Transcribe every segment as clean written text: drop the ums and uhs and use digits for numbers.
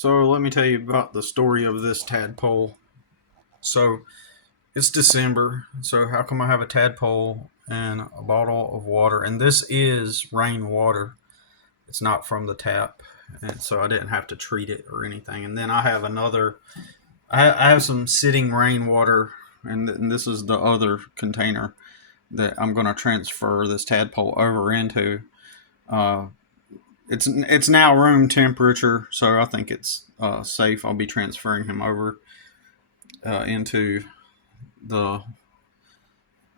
So let me tell you about the story of this tadpole. So it's December. So how come I have a tadpole and a bottle of water? And this is rainwater. It's not from the tap, and so I didn't have to treat it or anything. And then I have another. I have some sitting rainwater, and this is the other container that I'm going to transfer this tadpole over into. Uh, it's now room temperature, so I think it's safe. I'll be transferring him over into the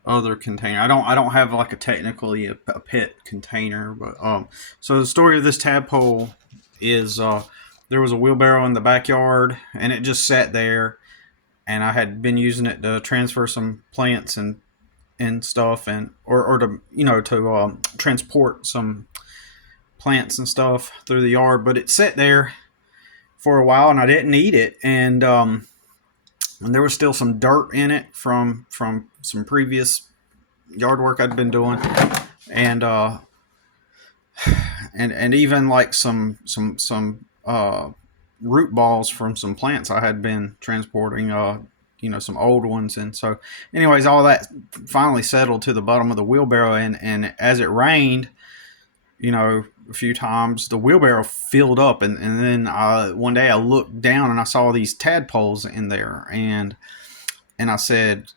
other container. I don't have like a pet container, but so the story of this tadpole is there was a wheelbarrow in the backyard, and it just sat there, and I had been using it to transfer some plants and stuff, and or to transport some plants and stuff through the yard. But it sat there for a while, and I didn't need it, and there was still some dirt in it from some previous yard work I'd been doing, and and even like some root balls from some plants I had been transporting, some old ones. And so anyways, all that finally settled to the bottom of the wheelbarrow, and as it rained, a few times, the wheelbarrow filled up, and then one day I looked down and I saw these tadpoles in there, and I said,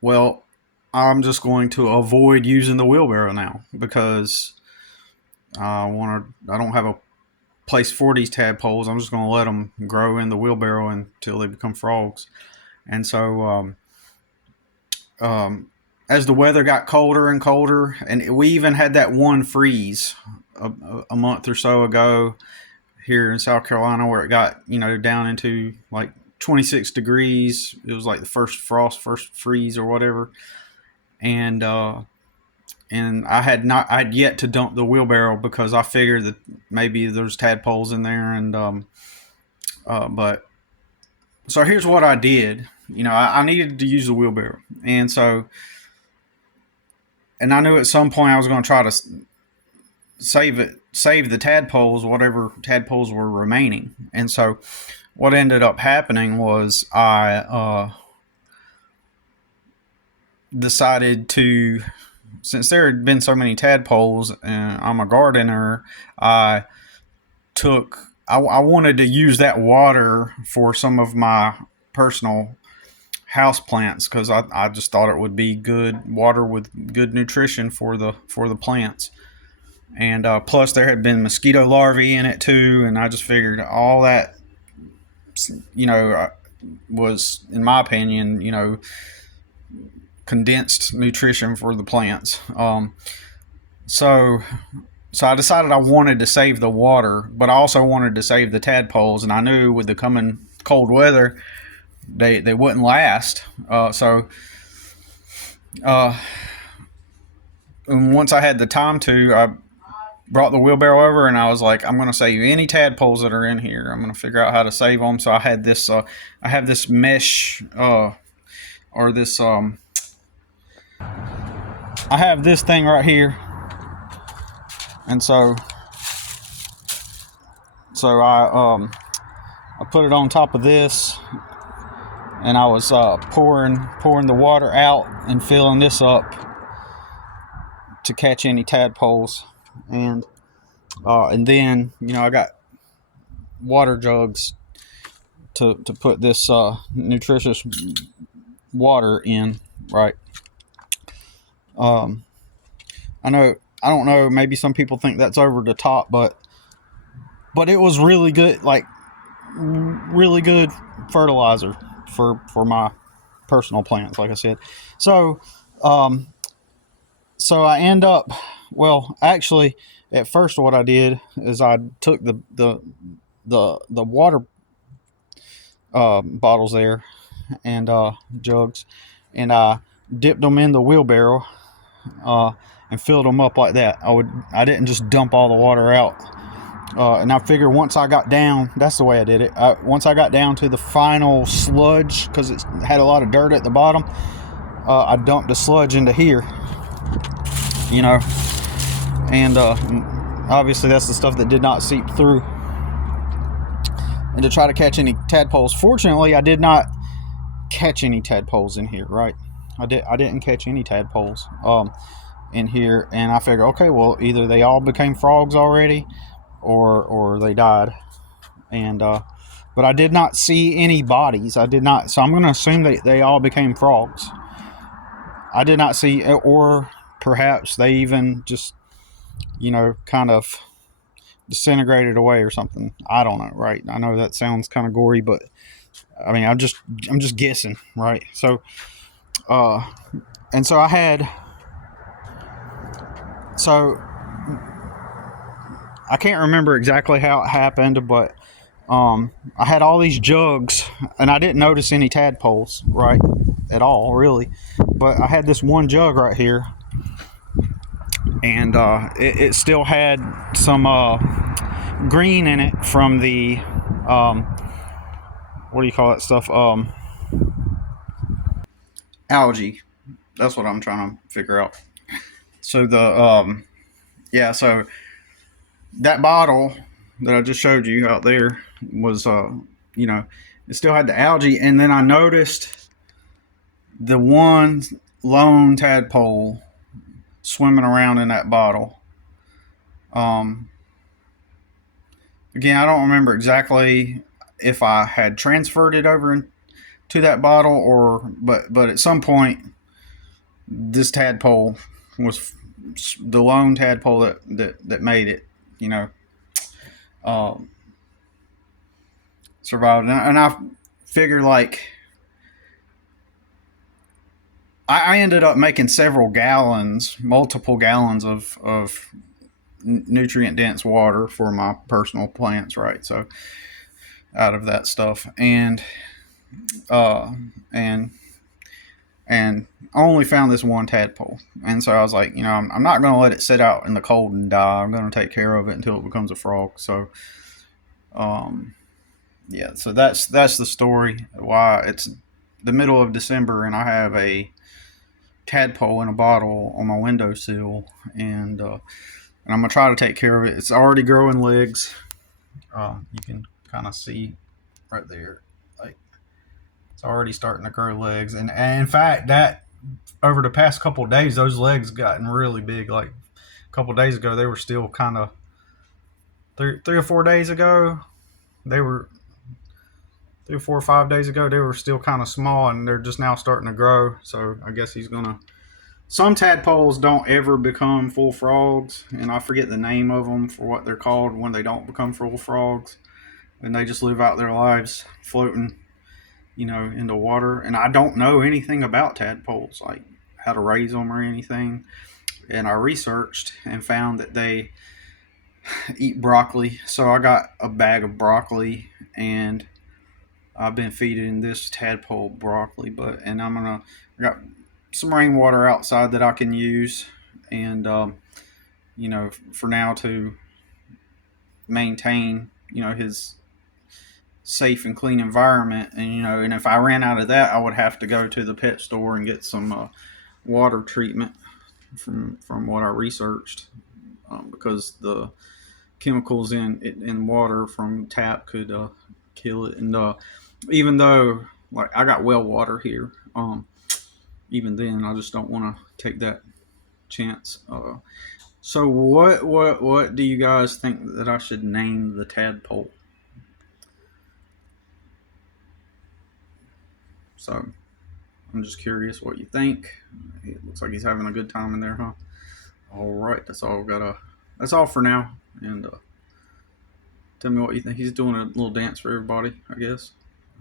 well, I'm just going to avoid using the wheelbarrow now, because I don't have a place for these tadpoles. I'm just going to let them grow in the wheelbarrow until they become frogs. And so as the weather got colder and colder, and we even had that one freeze a month or so ago here in South Carolina, where it got down into like 26 degrees. It was like the first freeze or whatever. And I had yet to dump the wheelbarrow, because I figured that maybe there's tadpoles in there. And but so here's what I did. I needed to use the wheelbarrow, and I knew at some point I was going to try to save the tadpoles, whatever tadpoles were remaining. And so what ended up happening was I decided to, since there had been so many tadpoles and I'm a gardener, I wanted to use that water for some of my personal house plants, because I just thought it would be good water with good nutrition for the plants. And plus there had been mosquito larvae in it too, and I just figured all that was, in my opinion, condensed nutrition for the plants. So I decided I wanted to save the water, but I also wanted to save the tadpoles, and I knew with the coming cold weather they wouldn't last. And once I had the time to, I brought the wheelbarrow over, and I was like, I'm going to save any tadpoles that are in here. I'm going to figure out how to save them. So I had this, I have this mesh, or this, I have this thing right here. And so I put it on top of this, and I was pouring the water out and filling this up to catch any tadpoles. And then I got water jugs to put this nutritious water in, right? I don't know, maybe some people think that's over the top, but it was really good, like really good fertilizer for my personal plants, like I said. So I end up, well, actually, at first what I did is I took the water bottles there, and jugs, and I dipped them in the wheelbarrow and filled them up like that. I didn't just dump all the water out. And I figured once I got down, that's the way I did it. Once I got down to the final sludge, because it had a lot of dirt at the bottom, I dumped the sludge into here, and obviously that's the stuff that did not seep through. and to try to catch any tadpoles. Fortunately, I did not catch any tadpoles in here. Right, I didn't catch any tadpoles in here, and I figured, okay, well, either they all became frogs already, or they died, and but I did not see any bodies. I did not, so I'm going to assume that they all became frogs. I did not see, or perhaps they even just, kind of disintegrated away or something. I don't know, right? I know that sounds kind of gory, but I mean, I'm just guessing, right? So, and so I can't remember exactly how it happened, but I had all these jugs, and I didn't notice any tadpoles, right, at all, really. But I had this one jug right here, and it still had some green in it from the what do you call that stuff? Algae. That's what I'm trying to figure out. So so that bottle that I just showed you out there was it still had the algae, and then I noticed the one lone tadpole swimming around in that bottle. Again, I don't remember exactly if I had transferred it over to that bottle, but at some point this tadpole was the lone tadpole that made it, um, survived. And I figured, like, I ended up making multiple gallons of nutrient dense water for my personal plants, right? So out of that stuff, and and I only found this one tadpole, and so I was like, I'm not going to let it sit out in the cold and die. I'm going to take care of it until it becomes a frog. So yeah, so that's the story why it's the middle of December and I have a tadpole in a bottle on my windowsill, and I'm gonna try to take care of it. It's already growing legs. You can kind of see right there, like it's already starting to grow legs, and in fact, that over the past couple of days, those legs gotten really big. Like a couple of days ago, they were still kind of 3 or 4 days ago. They were 3 or 4 or 5 days ago. They were still kind of small, and they're just now starting to grow. So I guess he's gonna. Some tadpoles don't ever become full frogs, and I forget the name of them for what they're called when they don't become full frogs, and they just live out their lives floating, in the water. And I don't know anything about tadpoles, like how to raise them or anything. And I researched and found that they eat broccoli. So I got a bag of broccoli, and I've been feeding this tadpole broccoli. I got some rainwater outside that I can use, and for now to maintain, his safe and clean environment. And if I ran out of that, I would have to go to the pet store and get some water treatment from what I researched, because the chemicals in water from tap could kill it. And even though, like, I got well water here, even then I just don't want to take that chance. So what do you guys think that I should name the tadpole? So I'm just curious what you think. It looks like he's having a good time in there, huh? All right, that's all for now. And tell me what you think. He's doing a little dance for everybody, I guess.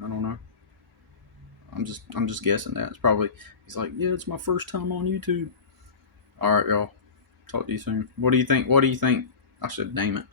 I don't know. I'm just guessing that. It's probably, he's like, yeah, it's my first time on YouTube. All right, y'all. Talk to you soon. What do you think? I should name it?